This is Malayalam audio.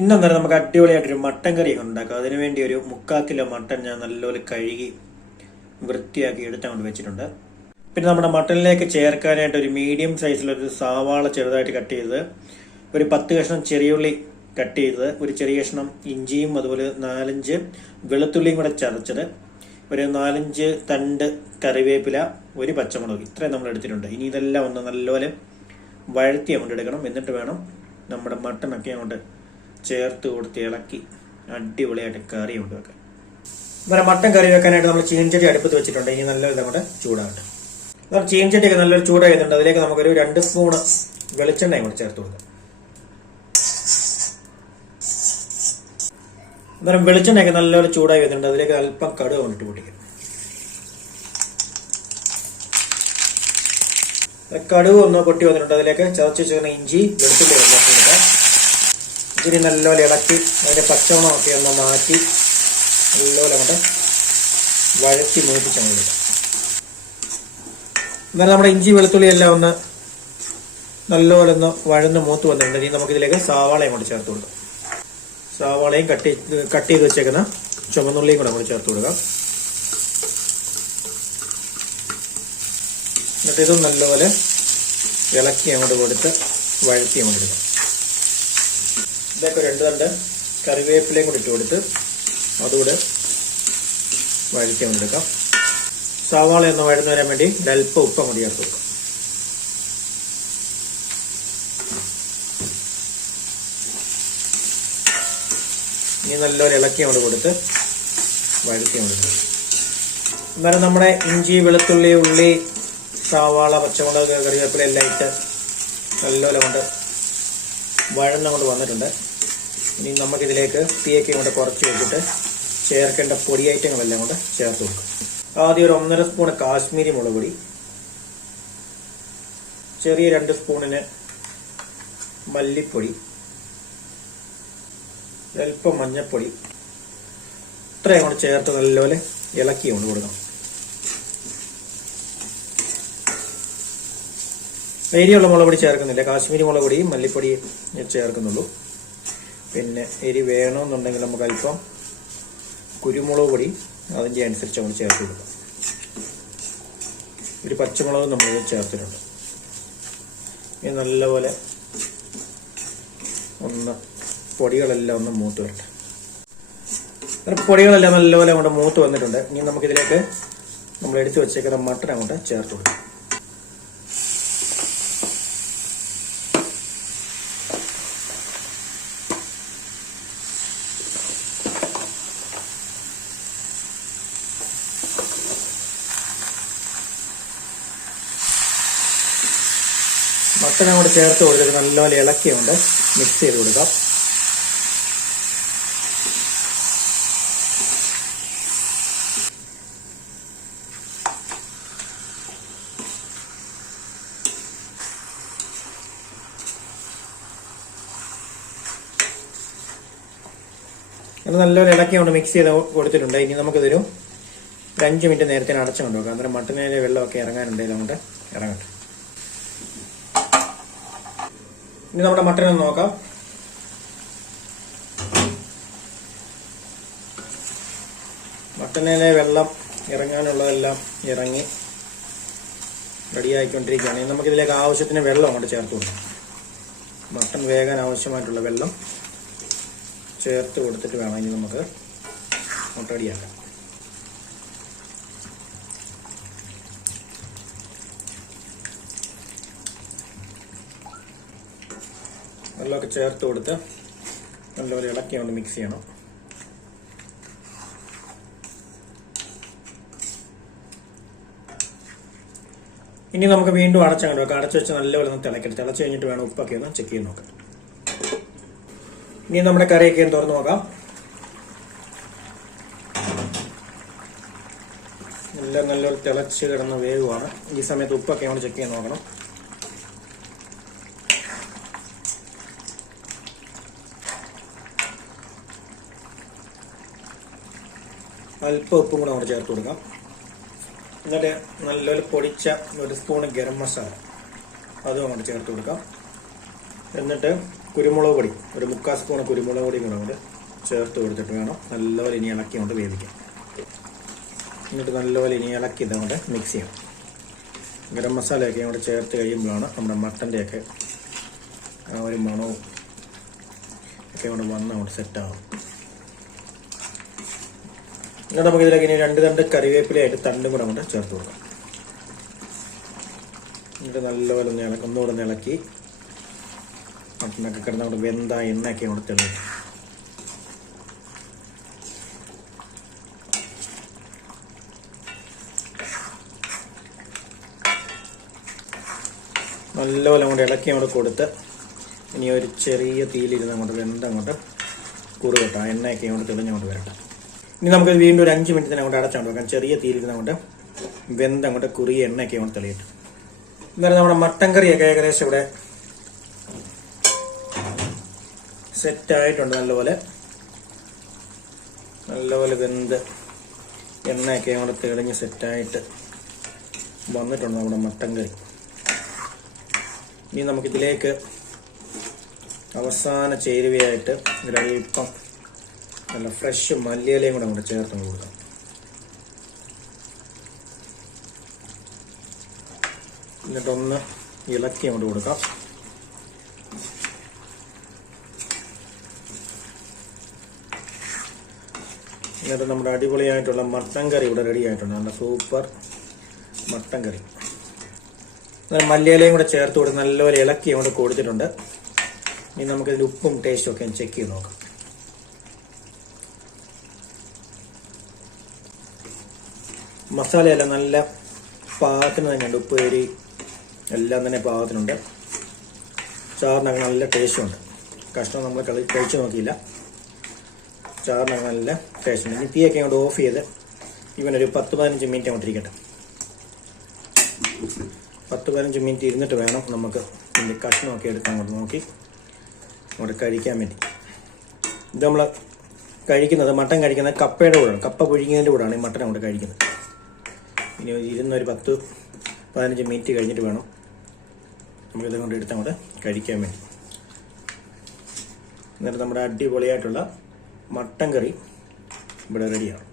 ഇന്നേരം നമുക്ക് അടിപൊളിയായിട്ടൊരു മട്ടൻ കറിയൊക്കെ ഉണ്ടാക്കാം. അതിനുവേണ്ടി ഒരു 3/4 കിലോ മട്ടൻ ഞാൻ നല്ലപോലെ കഴുകി വൃത്തിയാക്കി എടുത്തങ്ങോട്ട് വെച്ചിട്ടുണ്ട്. പിന്നെ നമ്മുടെ മട്ടനിലേക്ക് ചേർക്കാനായിട്ട് ഒരു മീഡിയം സൈസിലൊരു സവാള ചെറുതായിട്ട് കട്ട് ചെയ്തത്, ഒരു 10 കഷ്ണം ചെറിയുള്ളി കട്ട് ചെയ്തത്, ഒരു ചെറിയ കഷ്ണം ഇഞ്ചിയും അതുപോലെ 4-5 വെളുത്തുള്ളിയും കൂടെ ചതച്ചത്, ഒരു 4-5 തണ്ട് കറിവേപ്പില, ഒരു പച്ചമുളക്, ഇത്രയും നമ്മൾ എടുത്തിട്ടുണ്ട്. ഇനി ഇതെല്ലാം ഒന്ന് നല്ലപോലെ വഴത്തി അങ്ങോട്ട് എടുക്കണം. എന്നിട്ട് വേണം നമ്മുടെ മട്ടനൊക്കെ അങ്ങോട്ട് ചേർത്ത് കൊടുത്ത് ഇളക്കി അടിപൊളിയായിട്ട് കറി കൊണ്ട് വെക്കാം. ഇന്നലെ മട്ടൻ കറി വെക്കാനായിട്ട് നമ്മൾ ചീനച്ചട്ടി അടുപ്പത്ത് വെച്ചിട്ടുണ്ട്. ഇനി നല്ലൊരു അങ്ങോട്ട് ചൂടാകട്ടെ. നമ്മൾ ചീനച്ചട്ടിയൊക്കെ നല്ലൊരു ചൂടായിട്ടുണ്ട്. അതിലേക്ക് നമുക്കൊരു 2 സ്പൂൺ വെളിച്ചെണ്ണ അങ്ങോട്ട് ചേർത്ത് കൊടുക്കാം. അന്നേരം വെളിച്ചെണ്ണയൊക്കെ നല്ലൊരു ചൂടായി വരുന്നുണ്ട്. അതിലേക്ക് അല്പം കടുക് കൊണ്ടിട്ട് പൊട്ടിക്കും. കടുക് ഒന്ന് പൊട്ടി വന്നിട്ടുണ്ട്. അതിലേക്ക് ചതച്ച് ചേർന്ന ഇഞ്ചി വെളുത്തുള്ളി വെള്ളത്തിലിട്ട് ഇച്ചിരി നല്ലപോലെ ഇളക്കി അതിന്റെ പച്ചമണമൊക്കെ ഒന്ന് മാറ്റി നല്ലപോലെ അങ്ങോട്ട് വഴറ്റി മൂപ്പിച്ചങ്ങ് കൊടുക്കാം. എന്നാലും നമ്മുടെ ഇഞ്ചി വെളുത്തുള്ളി എല്ലാം ഒന്ന് നല്ലപോലെ ഒന്ന് വഴന്ന് മൂത്ത് വന്നിട്ടുണ്ട്. ഇനി നമുക്കിതിലേക്ക് സവാളയും കൂടെ ചേർത്ത് കൊടുക്കാം. സവാളയും കട്ട് ചെയ്ത് വെച്ചേക്കുന്ന ചുവന്നുള്ളിയും കൂടെ നമ്മൾ ചേർത്ത് കൊടുക്കാം. എന്നിട്ട് ഇതും നല്ലപോലെ ഇളക്കി അങ്ങോട്ട് കൊടുത്ത് വഴറ്റി അങ്ങോട്ട് എടുക്കാം. ഇതൊക്കെ 2 തണ്ട് കറിവേപ്പിലയും കൂടി ഇട്ട് കൊടുത്ത് അതുകൂടെ വഴറ്റി അങ്ങോട്ട് എടുക്കാം. സവാള ഒന്ന് വഴന്നു വരാൻ വേണ്ടി അല്പം ഉപ്പ് അങ്ങോട്ട് ചേർത്ത് കൊടുക്കാം. ഇനി നല്ലപോലെ ഇളക്കി അങ്ങോട്ട് കൊടുത്ത് വഴറ്റി അങ്ങോട്ട് എടുക്കാം. എന്നാലും നമ്മുടെ ഇഞ്ചി വെളുത്തുള്ളി ഉള്ളി സവാള പച്ചമുളക് കറിവേപ്പില എല്ലാം ഇട്ട് നല്ലപോലെ കൊണ്ട് വഴന്നുകൊണ്ട് വന്നിട്ടുണ്ട്. ഇനി നമുക്കിതിലേക്ക് തീയൊക്കെ കൊണ്ട് കുറച്ച് വെച്ചിട്ട് ചേർക്കേണ്ട പൊടി ഐറ്റങ്ങളെല്ലാം കൊണ്ട് ചേർത്ത് കൊടുക്കും. ആദ്യം ഒരു 1.5 സ്പൂൺ കാശ്മീരി മുളക് പൊടി, ചെറിയ 2 സ്പൂണിന് മല്ലിപ്പൊടി, അല്പം മഞ്ഞൾപ്പൊടി, ഇത്രയും കൊണ്ട് ചേർത്ത് നല്ലപോലെ ഇളക്കി കൊണ്ട് കൊടുക്കണം. എരിയുള്ള മുളക് പൊടി ചേർക്കുന്നില്ല, കാശ്മീരി മുളക് പൊടിയും മല്ലിപ്പൊടിയും ചേർക്കുന്നുള്ളൂ. പിന്നെ എരി വേണമെന്നുണ്ടെങ്കിൽ നമുക്ക് അല്പം കുരുമുളക് പൊടി അതിൻ്റെ അനുസരിച്ച് നമ്മൾ ചേർത്ത് കൊടുക്കാം. ഒരു പച്ചമുളക് നമ്മൾ ചേർത്തിട്ടുണ്ട്. ഇനി നല്ലപോലെ ഒന്ന് പൊടികളെല്ലാം ഒന്ന് മൂത്ത് വരട്ടെ. പൊടികളെല്ലാം നല്ലപോലെ അങ്ങോട്ട് മൂത്ത് വന്നിട്ടുണ്ട്. ഇനി നമുക്കിതിലേക്ക് നമ്മൾ എടുത്തു വെച്ചേക്കുന്ന മട്ടൻ അങ്ങോട്ട് ചേർത്ത് കൊടുക്കാം. മട്ടൻ അങ്ങോട്ട് ചേർത്ത് കൊടുത്തിട്ട് നല്ലപോലെ ഇളക്കിയുണ്ട് മിക്സ് ചെയ്ത് കൊടുക്കാം. അത് നല്ലപോലെ ഇളക്കിയോണ്ട് മിക്സ് ചെയ്ത് കൊടുത്തിട്ടുണ്ട്. ഇനി നമുക്കിതൊരു 5 മിനിറ്റ് നേരത്തെ അടച്ചു കൊണ്ടുപോകാം. അന്നേരം മട്ടനിലെ വെള്ളമൊക്കെ ഇറങ്ങാനുണ്ടെങ്കിൽ അങ്ങോട്ട് ഇറങ്ങട്ടെ. ഇനി നമ്മുടെ മട്ടൻ ഒന്ന് നോക്കാം. മട്ടനിലെ വെള്ളം ഇറങ്ങാനുള്ളതെല്ലാം ഇറങ്ങി റെഡിയായിക്കൊണ്ടിരിക്കുകയാണ്. ഇനി നമുക്കിതിലേക്ക് ആവശ്യത്തിന് വെള്ളം അങ്ങോട്ട് ചേർത്ത് കൊടുക്കാം. മട്ടൻ വേകാൻ ആവശ്യമായിട്ടുള്ള വെള്ളം ചേർത്ത് കൊടുത്തിട്ട് വേണം ഇനി നമുക്ക് അങ്ങോട്ട് റെഡിയാക്കാം. വെള്ളമൊക്കെ ചേർത്ത് കൊടുത്ത് നല്ലപോലെ ഇളക്കി കൊണ്ട് മിക്സ് ചെയ്യണം. ഇനി നമുക്ക് വീണ്ടും അടച്ചങ്ങോട്ട് വെക്കാം. അടച്ചു വെച്ച് നല്ലപോലെ ഒന്ന് തിളക്കട്ടെ. തിളച്ച് കഴിഞ്ഞിട്ട് വേണം ഉപ്പൊക്കെ ഒന്ന് ചെക്ക് ചെയ്ത് നോക്കാം. ഇനി നമ്മുടെ കറിയൊക്കെ ഒന്ന് തുറന്ന് നോക്കാം. എല്ലാം നല്ലപോലെ തിളച്ച് കിടന്ന വേവുമാണ്. ഈ സമയത്ത് ഉപ്പൊക്കെ ഒന്ന് ചെക്ക് ചെയ്ത് നോക്കണം. അല്പം ഉപ്പും കൂടെ അങ്ങോട്ട് ചേർത്ത് കൊടുക്കാം. എന്നിട്ട് നല്ലപോലെ പൊടിച്ച 1 സ്പൂൺ ഗരം മസാല അതും അങ്ങോട്ട് ചേർത്ത് കൊടുക്കാം. എന്നിട്ട് കുരുമുളക് പൊടി, ഒരു 3/4 സ്പൂൺ കുരുമുളക് പൊടിയും കൂടെ കൊണ്ട് ചേർത്ത് കൊടുത്തിട്ട് വേണം നല്ലപോലെ ഇനി ഇളക്കി കൊണ്ട് വേവിക്കാം. എന്നിട്ട് നല്ലപോലെ ഇനി ഇളക്കി ഇതുകൊണ്ട് മിക്സ് ചെയ്യണം. ഗരം മസാലയൊക്കെ കൂടെ ചേർത്ത് കഴിയുമ്പോഴാണ് നമ്മുടെ മട്ടൻ്റെയൊക്കെ ആ ഒരു മണവും ഒക്കെ കൂടെ വന്ന് അങ്ങോട്ട് സെറ്റാകും. എന്നിട്ട് നമുക്ക് ഇതിലേക്ക് ഇനി 2 തണ്ട് കറിവേപ്പിലയായിട്ട് തണ്ടും കൂടെ കൊണ്ട് ചേർത്ത് കൊടുക്കാം. എന്നിട്ട് നല്ലപോലെ ഒന്നുകൂടെ ഇളക്കി മട്ടനൊക്കെ കിടന്ന് അവിടെ വെന്ത എണ്ണയൊക്കെ അവിടെ തെളിയും. നല്ലപോലെ അങ്ങോട്ട് ഇളക്കി അങ്ങോട്ട് കൊടുത്ത് ഇനി ഒരു ചെറിയ തീയിലിരുന്ന് അങ്ങോട്ട് വെന്തങ്ങോട്ട് കുറുകട്ടെ. എണ്ണയൊക്കെ അങ്ങോട്ട് തെളിഞ്ഞങ്ങോട്ട് വരട്ടെ. ഇനി നമുക്ക് വീണ്ടും ഒരു 5 മിനിറ്റിന് അങ്ങോട്ട് അടച്ചങ്ങോട്ട് വെക്കാം. ചെറിയ തീയിലിരുന്ന് അങ്ങോട്ട് വെന്തങ്ങോട്ട് കുറുകിയ എണ്ണയൊക്കെ അങ്ങോട്ട് തെളിയട്ടെ. എന്നാലും നമ്മുടെ മട്ടൻ കറിയൊക്കെ ഏകദേശം ഇവിടെ സെറ്റായിട്ടുണ്ട്. നല്ലപോലെ വെന്ത് എണ്ണയൊക്കെ അങ്ങോട്ട് തെളിഞ്ഞ് സെറ്റായിട്ട് വന്നിട്ടുണ്ട് നമ്മുടെ മട്ടൻ കറി. ഇനി നമുക്കിതിലേക്ക് അവസാന ചേരുവയായിട്ട് ഒരൽപ്പം നല്ല ഫ്രഷ് മല്ലിയിലയും കൂടെ അങ്ങോട്ട് ചേർത്ത് കൊടുക്കാം. എന്നിട്ടൊന്ന് ഇളക്കി അങ്ങോട്ട് കൊടുക്കാം. എന്നിട്ട് നമ്മുടെ അടിപൊളിയായിട്ടുള്ള മട്ടൻ കറി ഇവിടെ റെഡി ആയിട്ടുണ്ട്. നല്ല സൂപ്പർ മട്ടൻ കറി. മല്ലിയിലയും കൂടെ ചേർത്ത് കൊടുത്ത് നല്ലപോലെ ഇളക്കി അങ്ങോട്ട് കൊടുത്തിട്ടുണ്ട്. ഇനി നമുക്കിതിൽ ഉപ്പും ടേസ്റ്റും ഒക്കെ ചെക്ക് ചെയ്ത് നോക്കാം. മസാലയെല്ലാം നല്ല പാകത്തിന് തന്നെയുണ്ട്. ഉപ്പ് എരി എല്ലാം തന്നെ പാകത്തിനുണ്ട്. ചാറിനൊക്കെ നല്ല ടേസ്റ്റുണ്ട്. കഷ്ണം നമ്മൾ കഴിച്ചു നോക്കിയില്ല. ചാറിനൊക്കെ നല്ല ടേസ്റ്റുണ്ട്. ഇനി തീയൊക്കെ അങ്ങോട്ട് ഓഫ് ചെയ്ത് ഇവനൊരു 10-15 മിനിറ്റ് അങ്ങോട്ട് ഇരിക്കട്ടെ. 10-15 മിനിറ്റ് ഇരുന്നിട്ട് വേണം നമുക്ക് ഇതിൻ്റെ കഷ്ണമൊക്കെ എടുത്ത് അങ്ങോട്ട് നോക്കി അങ്ങോട്ട് കഴിക്കാൻ വേണ്ടി. ഇത് നമ്മൾ കഴിക്കുന്നത് മട്ടൻ കഴിക്കുന്നത് കപ്പയുടെ കൂടെയാണ്. കപ്പ പുഴുങ്ങിയതിൻ്റെ കൂടെയാണ് ഈ മട്ടൻ അങ്ങോട്ട് കഴിക്കുന്നത്. ഇനി ഇരുന്നൊരു 10-15 മിനിറ്റ് കഴിഞ്ഞിട്ട് വേണം നമുക്കിത് കൊണ്ട് എടുത്ത് അങ്ങോട്ട് കഴിക്കാൻ വേണ്ടി. എന്നിട്ട് നമ്മുടെ അടിപൊളിയായിട്ടുള്ള മട്ടൻ കറി ഇവിടെ റെഡിയാണ്.